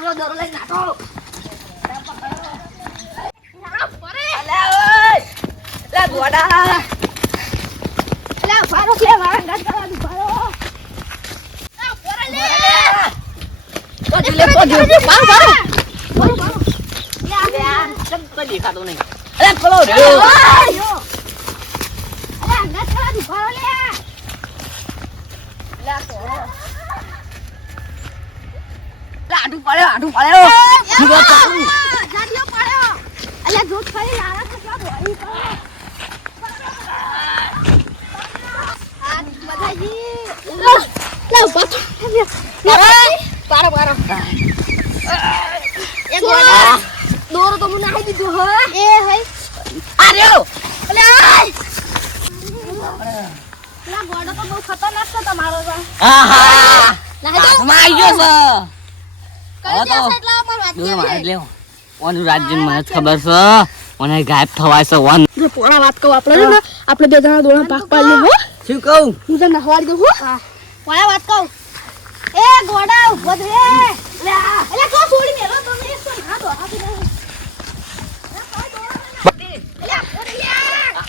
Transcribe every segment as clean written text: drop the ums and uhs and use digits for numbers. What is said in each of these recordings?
લેવો દોરો લઈ નાખો લે ગોડા લે ફારો લે વાળા ગાત કરવાનું ફારો આ પોરે લે તો પારો લે આ સબ તો દેખાતો નહીં અરે કોલો રે અરે ગાત કરવાનું ફારો લે લે તો આડું પડ્યો જાડિયો પડ્યો અલ્યા દૂધ ખાઈ લારા કેટલા દોડી આ બધાજી લે પારો એક ગોડા દોરો તો મને નાખી દીધો હો એ હઈ આર્યો અલ્યા લા ગોડો તો બહુ ખતરનાક છે તમારો તો આહા લાહી દો માઈ ગયો છે કઈ જશે એટલે અમાર વાત દોરો માર લેવો ઓનું રાજ્ય મને ખબર છે ઓને ગાયબ થવાય છે ઓન જો પોળા વાત કહું આપણે બે જણા દોડા ભાગ પાડી હો શું કહું હું તને નહવાડી દઉં હો પોળા વાત કહું એ ગોડા ઉભો રે લે એટલે તો છોડી મેલો તમે એક તો ના દો આપી નહીં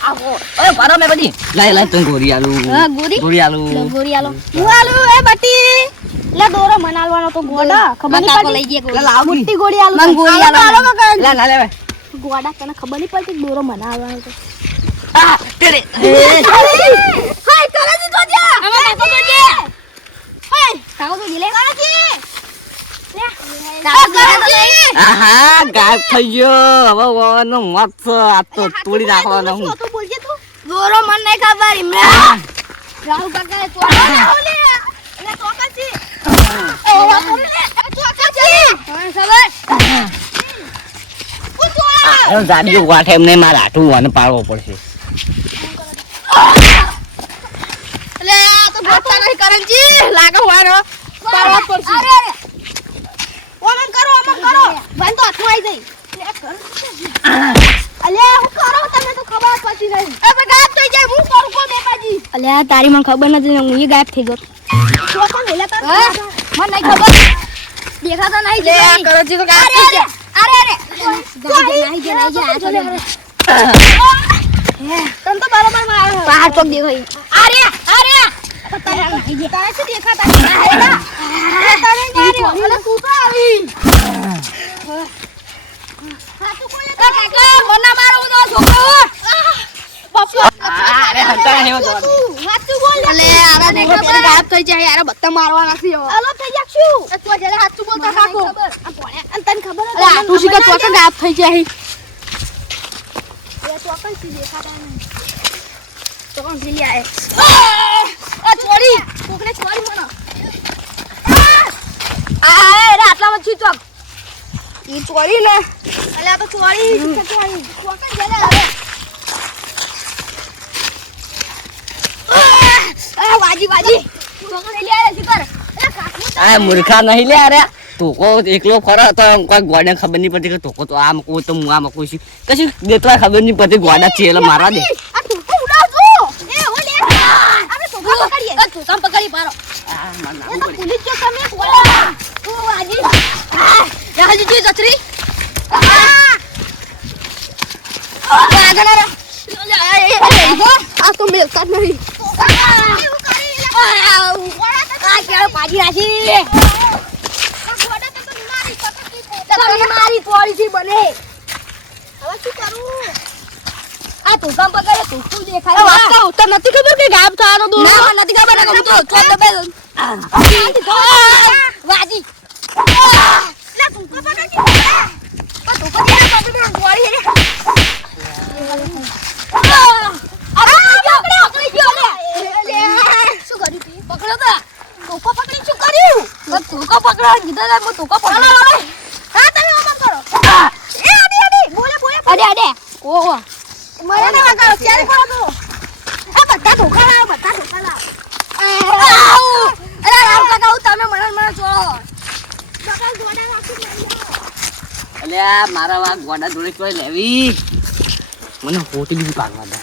આવો ઓય પારો મે બધી લાય તને ગોરી આલુ હા ગોરી આલુ હું આલુ એ બટી લે દોરો મનાલવાનો તો ગોડા ખબર નહીં પડી લઈ ગયા લાવ મોટી ગોળી આલુ મન ગોરી આલુ લે ના લે ગોડા તને ખબર નહીં પડતી દોરો મનાલવાનો તો આ તેરે હાય કરે દી તો જા અમે કાકો તો દે હાય કાકો તો ગિલે કાકી લે કાકો આહા ગાયબ થઈ ગયો હવે ઓનો મત છે આ તો તોડી નાખવાનો હું તો બોલજે તું દોરો મન નહીં ખબર ઇમરાન રાહુ કાકા તો ઓલે લે તો કાકી એ તો કાકી હા ખબર આ જાડિયો વાઠે એમને મારા હાટું વાને પાડવો પડશે લે આ તો ગોતા નહીં કરંજી લાગે વારો પાડવા પડશે અરે ઓમન કરો ભાઈ તો હાથમાં આવી જઈ લે કર અલે હું કરો તમને તો ખબર પછી નહીં એ બે ગાયબ થઈ જાય હું કરું કો મેકાજી અલે તારી મને ખબર નથી હું એ ગાયબ થઈ ગયો તો કોણ બોલ્યા તા મને નહીં ખબર દેખાતા નહીં લે કરજી તો ગાયબ થઈ ગયા અરે નહીં ગયા આ તમ તો બરાબર મારો પહાડ ચોક દેખાય અરે તારે નહીં ગયા તારે શું દેખાતા નહીં તારે નહીં અલે તું તો આવી કાકા મના મારો તો છોકરો બાપુ અરે હંતા નહીં તો હાચું બોલ અલે આરા ને ખબર ગાયબ થઈ જાય યાર બત્તા મારવાના છે અલો થઈ જાક્ષુ તું જરે હાચું બોલતા કાકો આ પોણે અને તને ખબર અલે તું શીખા તો ગાયબ થઈ જાય એ તો કઈ સી દેખાતા નહીં તો કોણ ભીલી આય આ છોડી કોકને છોડી મને આ રે આટલામાં છી ચોક ઈ ચોરી ને અલે આ તો ચોરી છકી આવી કોકન જલે આવે આ વાજી કોકન લઈ આલે શિકર અલે કાકનું આ મૂર્ખા નહીં લે અરે તોકો એકલો ફરો તો કોઈ ગોડા ખબર નહીં પડતી કે તોકો તો આમ કો તો હું આમ કોઈ છું કશું દેતવા ખબર નહીં પડતી ગોડા છે એટલે મારવા દે આ તોકો ઉડાવજો એ ઓલે આપણે તોકો પકડીએ તોકો પકડી પારો આ મને એ તો પુલિસ જો તમે બોલા ઓ વાજી રાજી જી જત્રી આ તો મેલતા જ નહીં આ કેળો પાજી રાખી મારી તોડીથી બને હવે શું કરું આ તું કામ પકડે તું શું દેખાય વાસ્તા ઉતર નથી ખબર કે ગાયબ થવાનો દૂર ના નથી ખબર ને હું તો ચોપ દબે વાજી લે તું કો પકડી આ તું કો પકડી ગોળી રે પકડી ગયો લે શું કર્યું તી પકડો તો તું પકડી શું કર્યું તું કો પકડો કીધા હું તું કો પકડો હા તમે આમ કરો એ આડી બોલે અડે ઓ મને ના વાગો ક્યારે પડો આ બધા ધોકા લાવ અરે રામ કાકા તમે મને છોડો કાકા ગોડા રાખી અલ્યા મારા વા ગોડા જોડે કોઈ લેવી મને હોટી બી પાડવા દે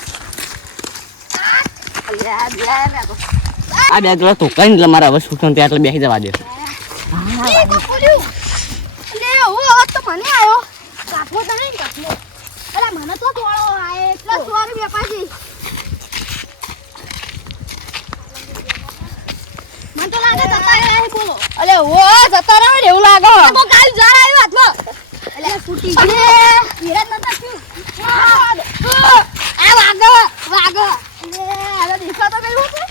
અલ્યા આ બે જોડા તો કઈ એટલે મારા હવે સુટન ત્યાં એટલે બેસી જવા દે મને આવ્યો કાકવો તો નહીં કાકવો અરે મને તો તોળો આય એટલે સોરી વેપાજી મને તો લાગે જતા રહે બોલો અલે ઓ જતા રહે ને એવું લાગે તો કાલ જાળ આવ્યો હાથમાં અલે ફૂટી ગઈ વિરાટ નતા થયું આ વાગો વાગો અલે દિશા તો ગયું છે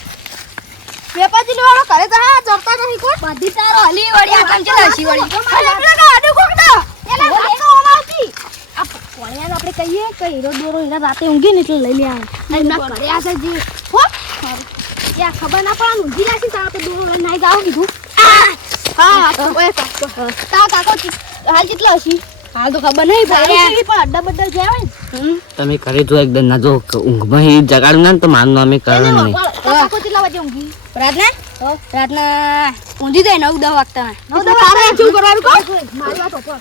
વેપાજી લેવાનો કરે તો હા જરતા નહીં કોણ બધી તારો હલી વળી આ કામ છે હસી વળી અલે પેલા આડો કોક દો એલા વાતો ઓમાવતી આ કોળિયાને આપણે કહીએ કે હીરો દોરો હીરા રાતે ઊંઘી ને એટલે લઈ લે આવે ના કરે આ છે જી હો યા ખબર ના પડે ઊંઘી રાખી તા તો દોરો લઈને નાઈ જાવ કીધું હા તો ઓય કાકો તા કાકો હાલ કેટલા હસી હાલ તો ખબર નહીં ભાઈ પણ અડ્ડા બડ્ડા જાય તમે ઘરે જો એકદમ ના જો ઊંઘમાં હી જગાડું ના તો મારનું અમે કરવાનું નહીં કાકો કેટલા વાગે ઊંઘી રાતના ઊંઘી જાય 9-10 વાગતા 9-10 તારે શું કરવાનું કો મારવા તો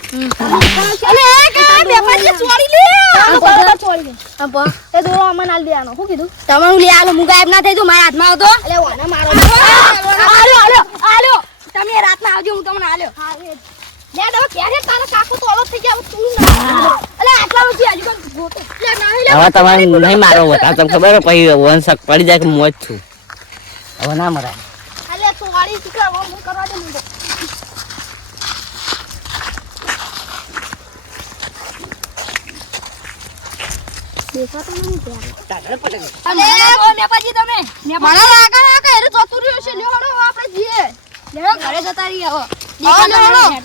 અલે એક બેપાજી છોડી લે બરાબર છોડી દે અબ તે દોરો અમને આલ દેવાનો શું કીધું તમારું લે આલો હું ગાયબ ના થઈ તું મારા હાથમાં આવતો અલે ઓને મારો આલ્યો તમે રાતના આવજો હું તમને આલ્યો હા લે દો ક્યારે તારા કાકો તો અલગ થઈ ગયા તું ના અલે આટલા વચ્ચે આજુ કોણ ગોટો લે નહીં લે હવે તમારે નહીં મારો વટા તમને ખબર પછી વંશક પડી જાય કે મોજ છું હવે ના મરાય અલે તો વાળી શીખવા હું કરવા દે મુંડો દેખાતો નહીં ત્યારે અલે ઓ મેપાજી તમે મને લાગે કે એરે ચોતુર્યો છે લ્યો હડો આપણે જીએ લેડો ઘરે જતા રહી હવે દેખાતો નહીં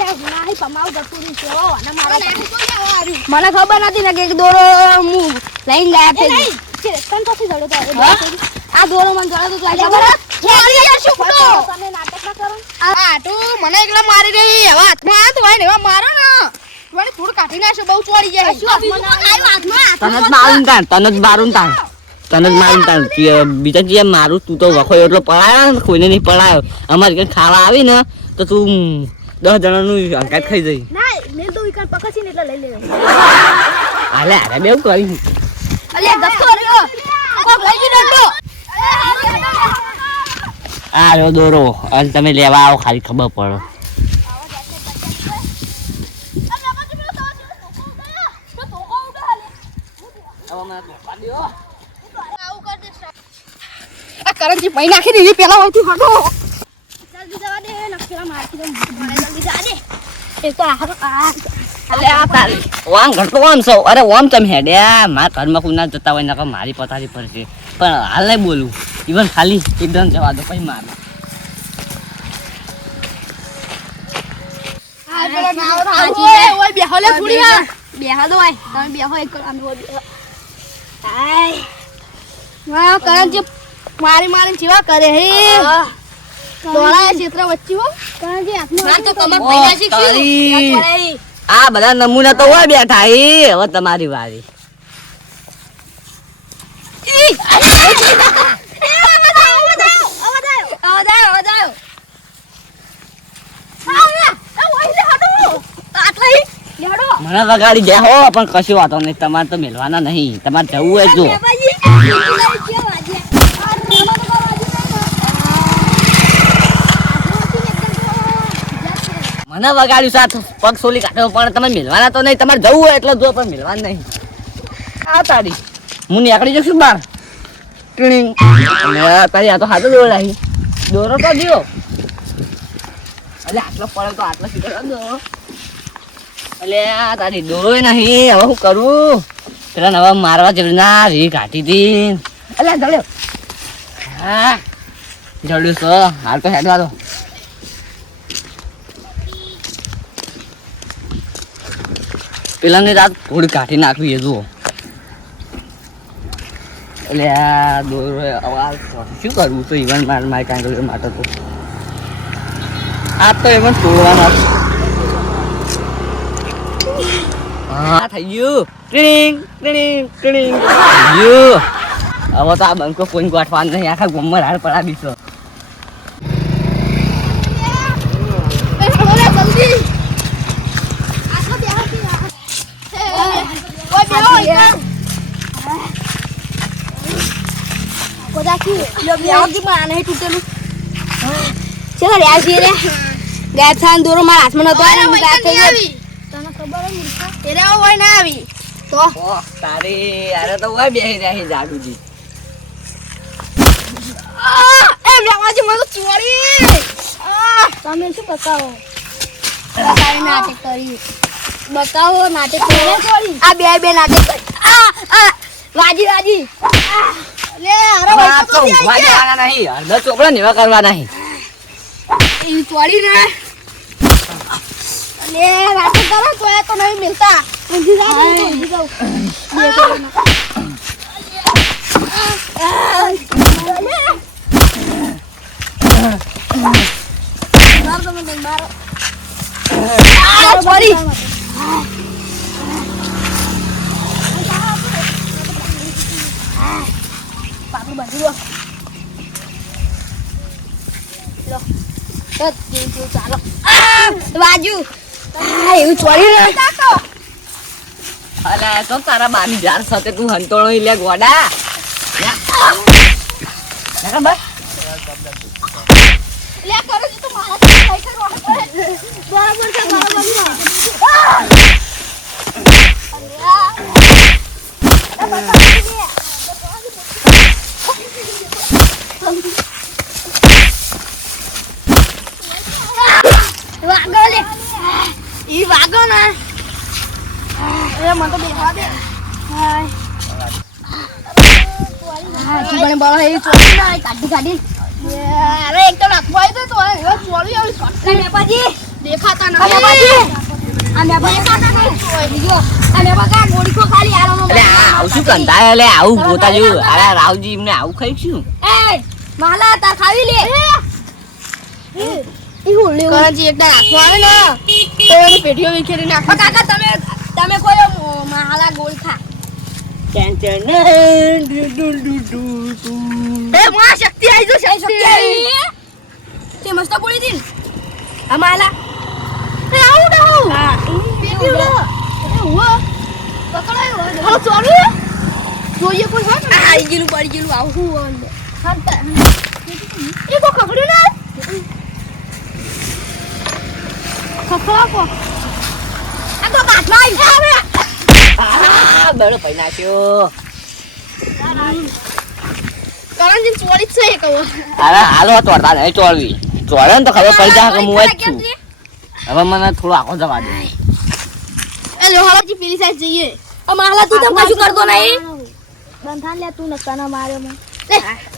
એટલે નાહી પમાવ જતુરી છે ઓ અને મારા મને ખબર નથી ને કે દોરો હું લઈને ગયા છે તન પછી જડો તો આ દોરો મને જડો તો લાગે ખબર છોડી યાર શું કરો તમે નાટક ના કરો આ તું મને એકલા મારી રહી હવે હાથમાં આ તો ભાઈ ને મારો ને મને થોડું કાઢી નાખો બહુ ચોડી જાય તને જ મારું તાન બીજા જે મારું તું તો વખો એટલો પડાયો ને કોઈને નહીં પડાયો અમારે કઈ ખાવા આવી ને તો તું 10 જણાનું અંકાત ખાઈ જઈ ના મેલ તો વિકર પકસીને એટલે લઈ લેજો હાલે બેવ કરી અલે દસ્તો રહ્યો કોક લઈ જઈ દો આ રહ્યો દોરો અને તમે લેવા આવો ખાલી ખબર પડે કરંજી પૈ નાખી દીધી પેલા હોયથી હટો જલ્દી જવા દે નકરા મારથી દે મને જલ્દી જવા દે એ તો અલે આ તારી ઓમ ઘટતો ઓમ સો અરે ઓમ તમે હેડ્યા માર ઘરમાં કોઈ ના જતા હોય નકર મારી પથારી પર છે પણ હાલ નહીં બોલું ઈવન ખાલી એકદમ જવા દો પછી માર આ પેલા નાવ ઓય બેહલે થોડી હા બેહા દો ઓય તમે બેહો એક આમ આય વાહ કરંજી મારી મારી જીવા કરે હે દોડા ક્ષેત્ર વચ્ચે હો કરંજી હાથમાં તો કમર પૈડા શીખી આ બધા નમૂના તો હોય બેઠા હવે તમારી વારી મને વગાડી ગયા હો પણ કશું વાતો નહીં તમારે તો મેળવાના નહીં તમારે જવું હોય જો મને વગાડ્યું સાથ પગ સોલી કાઢવો પણ તમે મેળવાના તો નહીં તમારે જવું હોય એટલે જો પણ મેળવાના નહીં આ તારી હું નીકળી જશું બાર ટીણી તારી આ તો હાથો દોડાવી દોરો તો દિયો એટલે આટલો પડે તો આટલો સીધો દો એટલે આ તારી દોરો નહીં હવે શું કરું પેલા નવા મારવા જેવી ના રી કાઢી હતી એટલે જડ્યો હા જડ્યું છો હાલ તો હેડવા દો પેલાની રાત થોડી કાઢી નાખવી એ જુઓ એટલે આ દોરો અવાજ શું કરવું તો ઇવન મારે કાંઈ માટે તો આ તો એમાં તોડવાના હા થઈ ગયું ટીડિંગ ટીડિંગ ટીડિંગ થઈ ગયું હવે તો આ બંકો કોઈ ગોઠવાનું નહીં આખા ગોમમાં હાર પડાવી છો ગાયબ થાન દોરો મારા હાથમાં નતો આવ્યો હું ગાયબ થઈ ગયો તને ખબર હે મૂર્ખા તેરે હોય ના આવી તો ઓહ તારી અરે તો ઓય બેહી રહી જાડુજી એ લેવાજી મને ચોરી તમે શું બતાવો બતાવી નાટક કરી બતાવો નાટક કરી ચોરી આ બે નાટક કરી વાજી લે અરે આ તો ઊંઘવા જવાના નહીં અડધો ચોપડા નેવા કરવા નહીં ઈ ચોરી ને લે નાટક કરો કોઈ તો નહીં મિલતા ઊંઘી જાવ મારો ચોરી પાપડી બાંધી લો ચાલો બાજુ એવું ચોરી ને અલે તો તારા બાની જાર સાથે તું હંતોળો ઈ લે ગોડા બરાબર લે કરો જી તો મારા પૈસા રોડ બરાબર છે વાગો લે ઈ વાગો ના એ મને તો બેહવા દે જીવન બળ એ ચોરી ના કાઢી અરે એક તો નાખવા આવ્યો તો એ ચોરી આવી શોટ મેપાજી દેખાતા નથી આ મેપાજી દેખાતા નથી જો આ મેપા ગોળી કો ખાલી આરામનો અરે આવું શું કંટાળે લે આવું ગોતા જેવું અરે રાવજી એમને આવું ખાઈશું એ માલા તાર ખાવી લે ઈ હું લે કરજી એકદા નાખવા આવે ને તો એની પેટીઓ વિખેરી નાખો કાકા તમે કોઈ માલા ગોળી ખા એ માં શક્તિ આવી જો શક્તિ આવી તે મસ્ત ગોળી દીન અમાલા એ આવું ના હું હા પેટી ઉડો એ હો પકડાયો હાલો ચોરી જોઈએ કોઈ હોય આ આવી ગયેલું પડી ગયેલું આવું હું હંતા એ કો ખબડ્યું ના ખખડા કો આ તો બાટમાં આવી બળો પૈ નાખ્યો કરણજી ચોરી છે કહો અરે હાલો તોડતા નહીં ચોળવી ચોળે ને તો ખબર પડી જાય કે હું જ છું હવે મને થોડો આખો જવા દે એ લોહાજી પેલી સાઈડ જઈએ અમાલા તું તો કશું કરતો નહીં બંધાન લે તું નકના માર્યો મે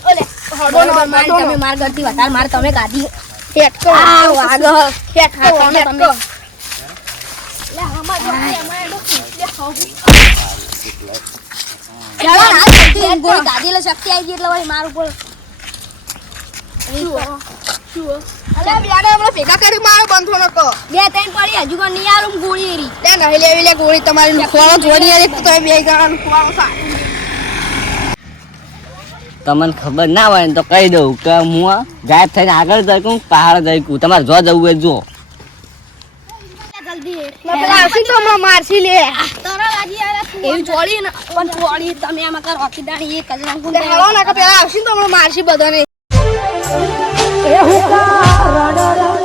ઓલે હડો મારી તમે માર કરતી વધાર માર તમે ગાડી હેટકો આ વાગો હેટકો તમે લે હમા જો અમાર ડોકી લે ખાવ ચાલો આ જલ્દી ગોળી ગાડી લે શક્તિ આવી ગઈ એટલે ભાઈ માર ઉપર શું અલે બિયાડા હમણાં ભેગા કરી મારો બંધો નકો બે ત્રણ પડી હજુ કો ની આલું ગોળી એરી લે નહીં લેવી લે ગોળી તમારી ખોળો જોડી આલે તો બે જણાનું ખોળો સા તમને ખબર ના હોય ને તો કહી દઉં કે હું ગાયબ થઈને આગળ જઈકું પહાડ જઈકું તમારે જો જવું હોય જો જલ્દી પેલા આવશી તો હમણાં મારશી લે તરલ આજી આલા એવી ચોળી ને પણ ચોળી તમે આમાં કર રોકી દાણી એક જ નાખું લે હવા ના કે પેલા આવશી તો હમણાં મારશી બધાને એ હુકા રડર